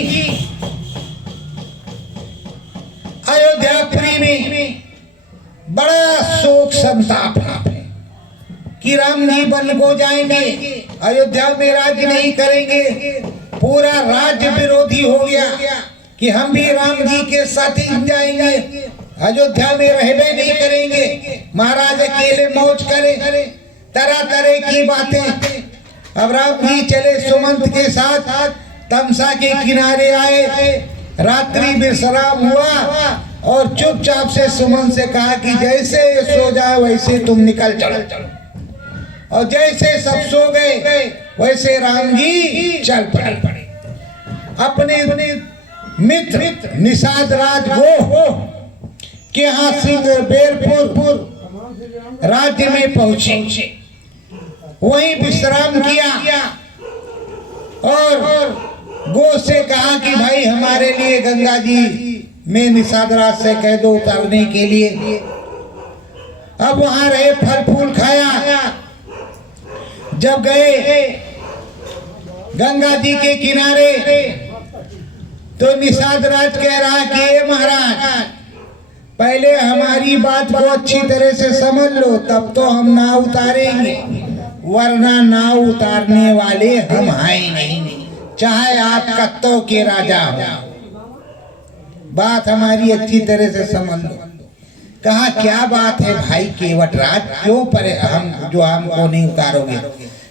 अयोध्यापुरी में बड़ा शोक संताप है कि राम जी वन को जाएंगे, अयोध्या में राज्य नहीं करेंगे। पूरा राज्य विरोधी हो गया कि हम भी राम जी के साथ ही जाएंगे, अयोध्या में रहबे नहीं करेंगे, महाराज अकेले मौज करें, तरह तरह की बातें। अब राम जी चले सुमंत के साथ, तमसा के किनारे आए, रात्रि विश्राम हुआ और चुपचाप से सुमन से कहा कि जैसे ये सो जाए वैसे तुम निकल चलो। और जैसे सब सो गए वैसे राम जी चल पड़े। अपने मित्र निषाद राज को के यहाँ बेरपुर राज्य में पहुंचे, वहीं विश्राम किया और गो से कहा कि भाई हमारे लिए गंगा जी में निषाद राज से कह दो उतारने के लिए। अब वहां रहे, फल फूल खाया। जब गए गंगा जी के किनारे तो निषाद राज कह रहा कि ये महाराज पहले हमारी बात को अच्छी तरह से समझ लो, तब तो हम नाव उतारेंगे, वरना नाव उतारने वाले हम हैं नहीं, चाहे आप कत्तों के राजा हो। बात हमारी अच्छी तरह से समझ लो। कहा क्या बात है भाई केवटराज, क्यों पर हमको नहीं उतारोगे?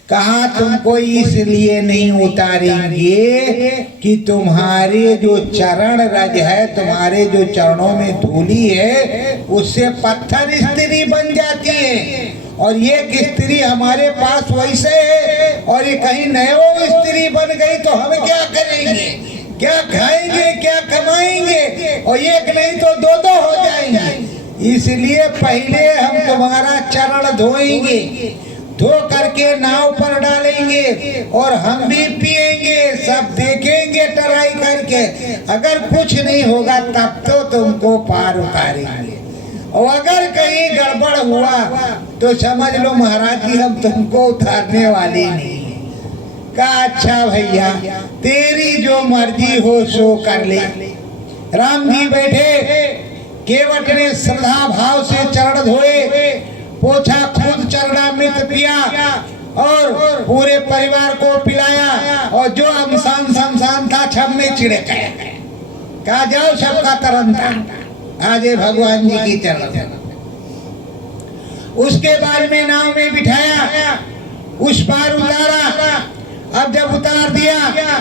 कहा तुमको इसलिए नहीं उतारेंगे कि तुम्हारे जो चरण रज है, तुम्हारे जो चरणों में धूली है, उससे पत्थर स्त्री बन जाती है, और ये स्त्री हमारे पास वैसे है, और ये कहीं नयो स्त्री बन गई तो हम क्या करेंगे, क्या खाएंगे, क्या कमाएंगे, और एक नहीं तो दो दो हो जाएंगे। इसलिए पहले हम तुम्हारा चरण धोएंगे, धो करके नाव पर डालेंगे, और हम भी पिएंगे, सब देखेंगे ट्राई करके। अगर कुछ नहीं होगा तब तो तुमको पार उतारेंगे, और अगर कहीं गड़बड़ हुआ तो समझ लो महाराज जी हम तुमको उतारने वाले नहीं। कहा अच्छा भैया तेरी जो मर्जी हो सो कर ले। राम जी बैठे, केवट ने श्रद्धा भाव से चरण धोए, पोछा खुद चरणामृत पिया, और पूरे परिवार को पिलाया, और जो अमसान शमशान था छब में छिड़क गया। कहा जाओ सबका तरन था आज भगवान जी की चरण। उसके बाद में नाव में बिठाया, उस पार उतारा। अब जब उतार दिया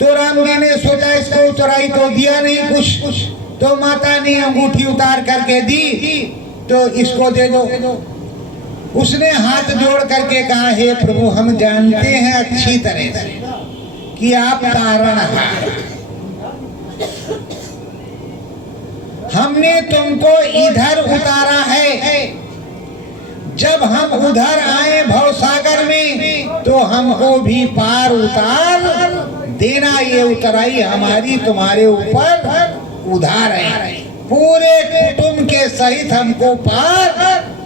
तो राम जी ने सोचा इसको उतराई तो दिया नहीं कुछ, तो माता ने अंगूठी उतार करके दी, तो इसको दे दो। उसने हाथ जोड़ करके कहा हे प्रभु हम जानते हैं अच्छी तरह से कि आप तारणहार, हमने तुमको इधर उतारा है, जब हम उधर आए भवसागर में तो हमको भी पार उतार देना। ये उतराई हमारी तुम्हारे ऊपर उधार है, पूरे कुटुंब के सहित हमको पार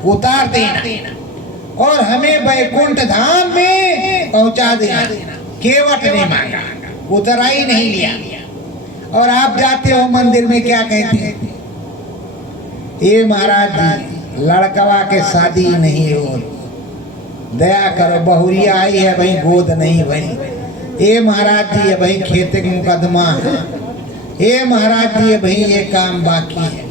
उतार देना, और हमें वैकुंठ धाम में पहुंचा देना। केवट ने मांगा, उतराई नहीं लिया। और आप जाते हो मंदिर में क्या कहते हैं, ये महाराज जी लड़कवा के शादी नहीं हो, दया करो, बहुरिया आई है भाई गोद नहीं भाई। ये महाराज जी भाई खेत का मुकदमा है, ये महाराज जी भाई ये काम बाकी है।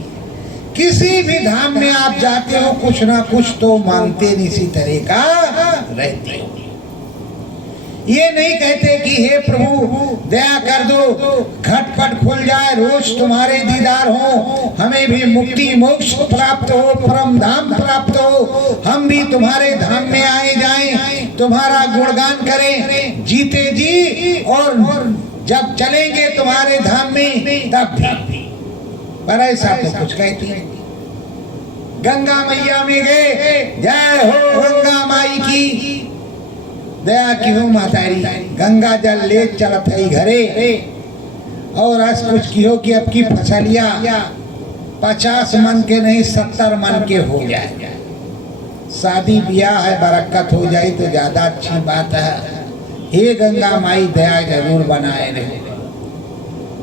किसी भी धाम में आप जाते हो कुछ ना कुछ तो मांगते इसी तरह का रहते हो। ये नहीं कहते कि हे प्रभु दया कर दो, खटपट खुल जाए, रोज तुम्हारे दीदार हो, हमें भी मुक्ति मोक्ष प्राप्त हो, परम धाम प्राप्त हो, हम भी तुम्हारे धाम में आए जाएं, तुम्हारा गुणगान करें जीते जी, और जब चलेंगे तुम्हारे धाम में तब भी। पर ऐसा तो कुछ कहती है। गंगा मैया में गए, जय हो गंगा माई की, दया की हो मातारी, गंगा जल ले चलत है घरे, और आज कुछ की हो कि अब की फसलिया 50 मन के नहीं 70 मन के हो जाए, शादी ब्याह है बरकत हो जाए तो ज्यादा अच्छी बात है। हे गंगा माई दया जरूर बनाए रहे।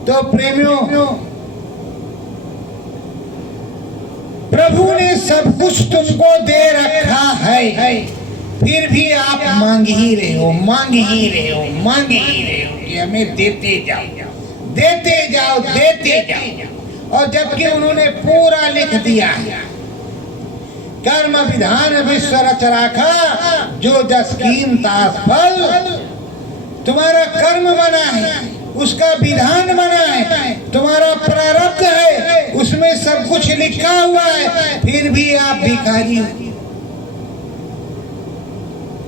तो प्रेमियों प्रभु ने सब कुछ तुमको दे रखा है, फिर भी आप मांग ही रहे हो, मांग ही रहे हो, मांग ही रहे हो कि हमें देते जाओ, देते जाओ, देते जाओ। और जबकि उन्होंने पूरा लिख दिया है, कर्म विधान विश्व रच राखा, जो जस कीन तास फल। तुम्हारा कर्म बना है, उसका विधान बना है, तुम्हारा प्रारब्ध है, उसमें सब कुछ लिखा हुआ है, फिर भी आप भिखारी हो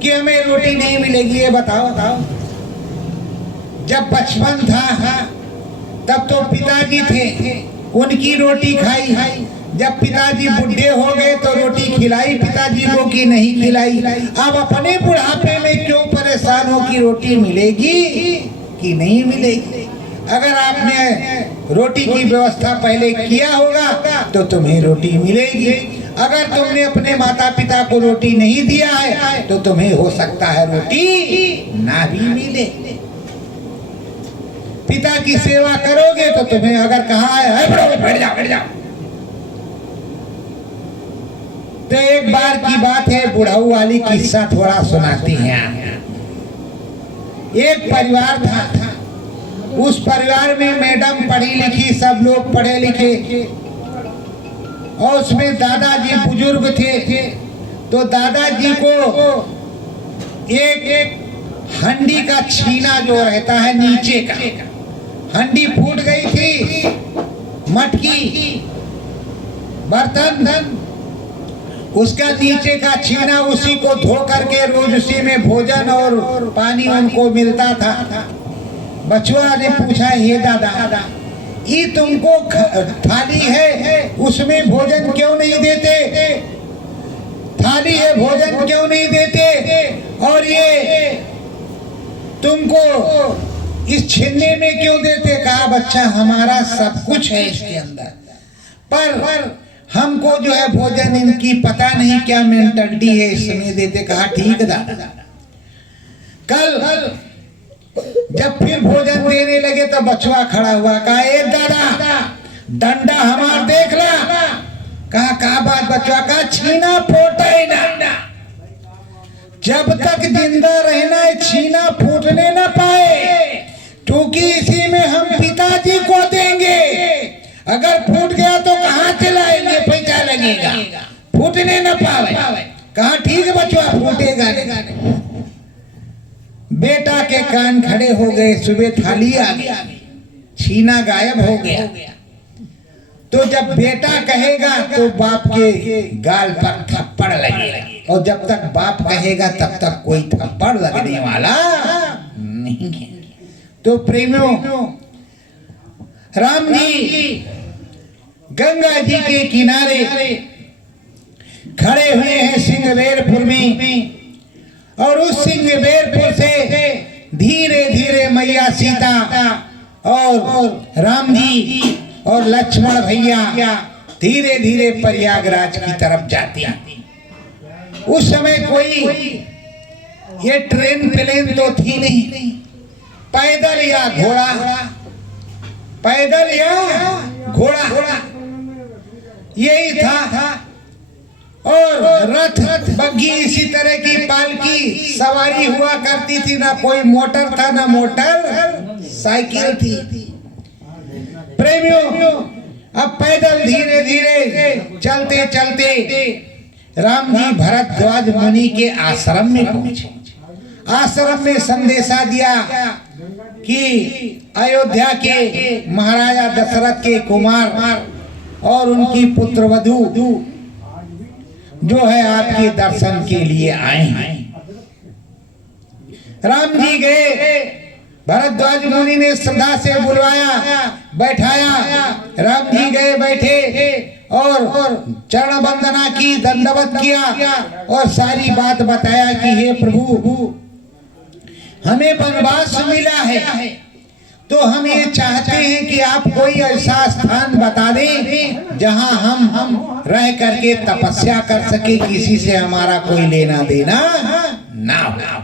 कि हमें रोटी नहीं मिलेगी। ये बताओ, जब बचपन था तब तो पिताजी थे, उनकी रोटी खाई, जब पिताजी बुढ़े हो गए तो रोटी खिलाई पिताजी को कि नहीं खिलाई। अब अपने बुढ़ापे में क्यों परेशान हो कि रोटी मिलेगी कि नहीं मिलेगी। अगर आपने रोटी की व्यवस्था पहले किया होगा तो तुम्हें रोटी मिलेगी। अगर तुमने अपने माता पिता को रोटी नहीं दिया है तो तुम्हें हो सकता है रोटी ना भी मिले। पिता की सेवा करोगे तो तुम्हें अगर कहा है बैठ जाओ बैठ जाओ। तो एक बार की बात है, बुढ़ाऊ वाली किस्सा थोड़ा सुनाती हैं। एक परिवार था, उस परिवार में मैडम पढ़ी लिखी, सब लोग पढ़े लिखे, और उसमें दादाजी बुजुर्ग थे। तो दादाजी को एक हंडी का छीना जो रहता है नीचे का, हंडी फूट गई थी, मटकी बर्तन, उसका नीचे का छीना, उसी को धो करके रोज उसी में भोजन और पानी उनको मिलता था। बचुआ ने पूछा, हे दादा, ये तुमको थाली है, उसमें भोजन क्यों नहीं देते? थाली है, भोजन क्यों नहीं देते? और ये तुमको इस छीने में क्यों देते? कहा, बच्चा हमारा सब कुछ है इसके अंदर, पर हमको जो है भोजन इनकी पता नहीं क्या मेंटलिटी है, इसमें देते। कहा, ठीक दादा। कल जब फिर भोजन देने लगे तो बचवा खड़ा हुआ, कहा, ए दादा, डंडा हमार देख ला। कहा, का बात बचवा? का छीना फोटे ना, जब तक जिंदा रहना है छीना फूटने ना पाए, क्योंकि इसी में हम पिताजी को देंगे। अगर फूट गया तो कहाँ चलाएंगे, पैसा लगेगा, फूटने न पावे। कहा, ठीक है बच्चों, फूटेगा नहीं। बेटा के कान खड़े हो गए, सुबह थाली आ गई, छीना गायब हो गया। तो जब बेटा कहेगा तो बाप के गाल पर थप्पड़ लगेगा, और जब तक बाप कहेगा तब तक कोई थप्पड़ लगने वाला नहीं है। तो प्रेमियों, राम जी गंगा जी के किनारे खड़े हुए हैं सिंहबेरपुर में, और उस सिंहबेरपुर से धीरे धीरे मैया सीता और राम जी और लक्ष्मण भैया धीरे धीरे प्रयागराज की तरफ जाते हैं। उस समय कोई ये ट्रेन प्लेन तो थी नहीं, पैदल या घोड़ा, पैदल या घोड़ा यही था। और रथ बग्घी इसी तरह की पालकी सवारी हुआ करती थी, ना कोई मोटर था ना मोटर साइकिल थी। प्रेमियों, अब पैदल धीरे धीरे चलते चलते राम जी भरद्वाज मुनि के आश्रम में पहुंचे। आश्रम में संदेशा दिया कि अयोध्या के महाराजा दशरथ के कुमार और उनकी पुत्रवधू जो है आपके दर्शन के लिए आए हैं। राम जी गए, भरद्वाज मुनि ने श्रद्धा से बुलवाया, बैठाया। राम जी गए, बैठे और चरण वंदना की, दंडवत किया और सारी बात बताया कि हे प्रभु, हमें वनवास मिला है, तो हम ये चाहते हैं कि आप कोई ऐसा स्थान बता दें जहां हम रह करके तपस्या कर सके, किसी से हमारा कोई लेना देना ना हो।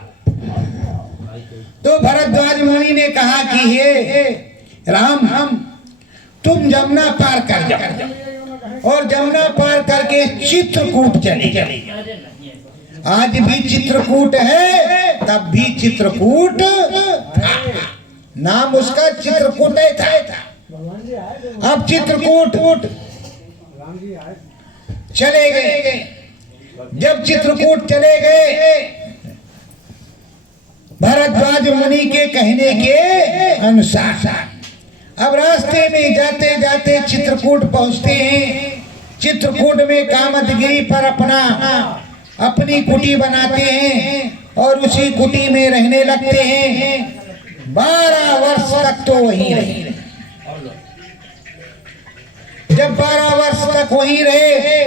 तो भरद्वाज मुनि ने कहा कि हे राम, तुम जमुना पार कर जाओ और जमुना पार करके चित्रकूट चले जाओ। आज भी चित्रकूट है, तब भी चित्रकूट था, नाम उसका चित्रकूट था। अब चित्रकूट चले गए। जब चित्रकूट चले गए, भरद्वाज मुनि के कहने के अनुसार अब रास्ते में जाते जाते चित्रकूट पहुंचते हैं। चित्रकूट में कामदगिरी पर अपनी कुटी बनाते हैं और उसी कुटी में रहने लगते हैं। 12 वर्ष तक तो वहीं रहे। जब 12 वर्ष तक वहीं रहे,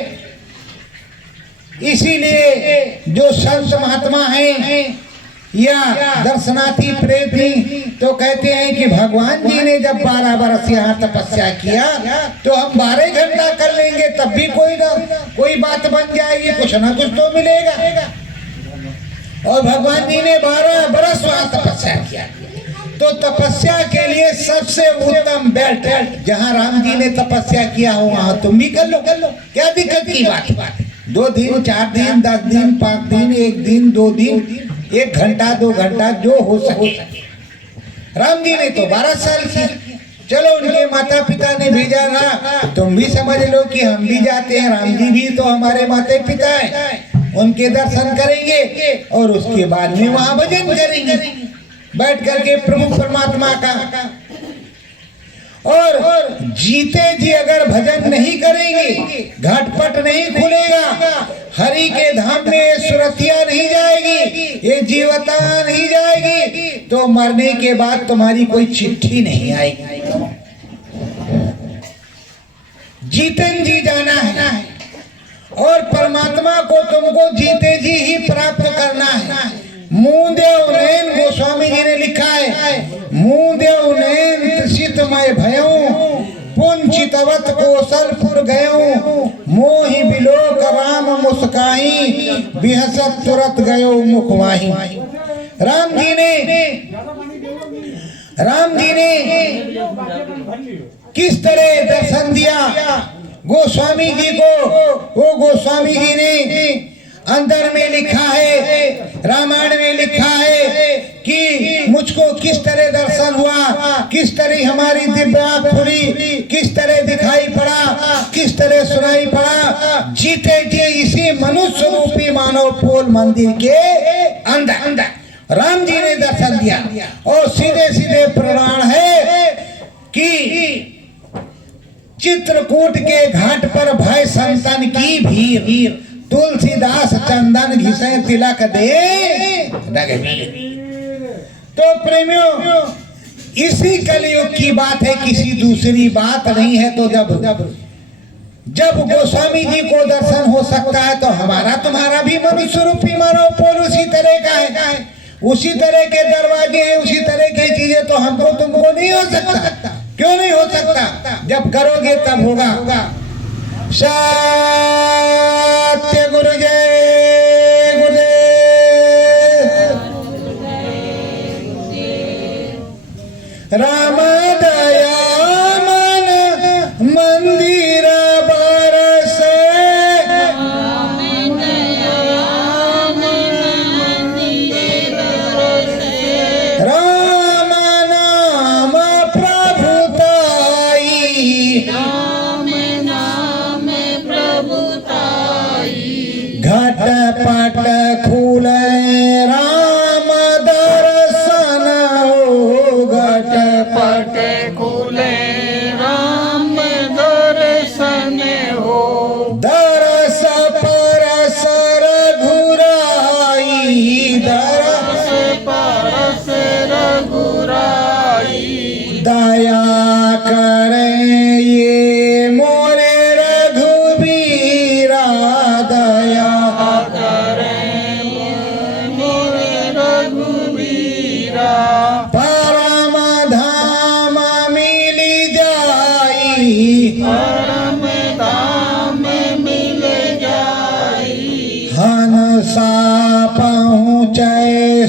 इसीलिए जो संत महात्मा हैं या दर्शनार्थी प्रेमी तो कहते हैं कि भगवान जी ने जब 12 वर्ष यहाँ तपस्या किया तो हम 12 घंटा कर लेंगे, तब भी कोई बात बन जाएगी, कुछ ना कुछ तो मिलेगा। और भगवान जी ने 12 वर्ष वहाँ तपस्या किया। तो तपस्या के लिए सबसे उत्तम बेल्ट जहाँ राम जी ने तपस्या किया हो वहां तुम भी कर लो क्या दिक्कत की बात 2 दिन 4 दिन 10 दिन 5 दिन 1 दिन 2 दिन 1 घंटा 2 घंटा जो हो सके। राम जी ने तो 12 साल किया। चलो उनके माता पिता ने भेजा ना, तुम भी समझ लो कि हम भी जाते हैं, राम जी भी तो हमारे माता पिता हैं, उनके दर्शन करेंगे और उसके बाद में वहां भजन करेंगे बैठ करके प्रभु परमात्मा का। और जीते जी अगर भजन नहीं करेंगे, घटपट नहीं खुलेगा, हरि के धाम में सुरतिया नहीं जाएगी, ये जीवता नहीं जाएगी, तो मरने के बाद तुम्हारी कोई चिट्ठी नहीं आएगी। जीतन जी जाना है और परमात्मा को तुमको जीते जी ही प्राप्त करना है। मुंदेव नैन गोस्वामी जी ने लिखा है, मुंदेव नैन त्रिशितमय भयऊ पुंचितवत कौशलपुर गयो मोहि बिलोक राम मुस्काई बिहसत तुरत गयो मुखवाही। राम जी ने किस तरह दर्शन दिया गोस्वामी जी को, वो गोस्वामी जी ने अंदर में लिखा है, रामायण में लिखा है कि मुझको किस तरह दर्शन हुआ, किस तरह हमारी दिव्य आँख खुली, किस तरह दिखाई पड़ा, किस तरह सुनाई पड़ा। जीते जी इसी मनुष्य रूपी मानव पोल मंदिर के अंदर राम जी ने दर्शन दिया। और सीधे सीधे प्रमाण है कि चित्रकूट के घाट पर भाई संतन की भीड़, तुलसीदास चंदन घिसे तिलक दे। तो प्रेमियों इसी कलयुग की बात है, किसी दूसरी बात नहीं है। तो जब गोस्वामी जी को दर्शन हो सकता है तो हमारा तुम्हारा भी मनुष्य रूपी मानव पोल उसी तरह का है, उसी तरह के दरवाजे हैं, उसी तरह की चीजें। तो हमको तुमको नहीं हो सकता। क्यों नहीं हो सकता? जब करोगे तब होगा। सत्य गुरु जय गुरुदेव। राम दया मन मंदिर बरसे, राम नाम प्रभुताई, घटपट खुले राम दर्शन हो, घटपट खुले राम दर्शन हो, दरस परस रघुराई, दरस परस रघुराई। दया करे ये मोरे रघुबीरा, दया रघुवीरा, परम धाम मिली जाई, परम धाम मिल जाई। हंसा पहुँचे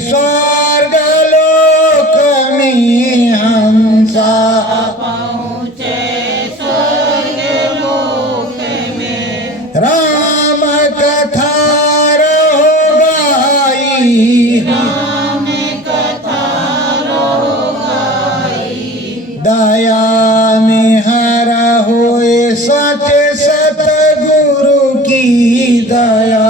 स्वर्ग लोक में, हंसा पहुँचे स्वर्ग लोक में, राम कथा रहो गाई, राम कथा रो गाई। दया में हर होए सच सतगुरु की दया।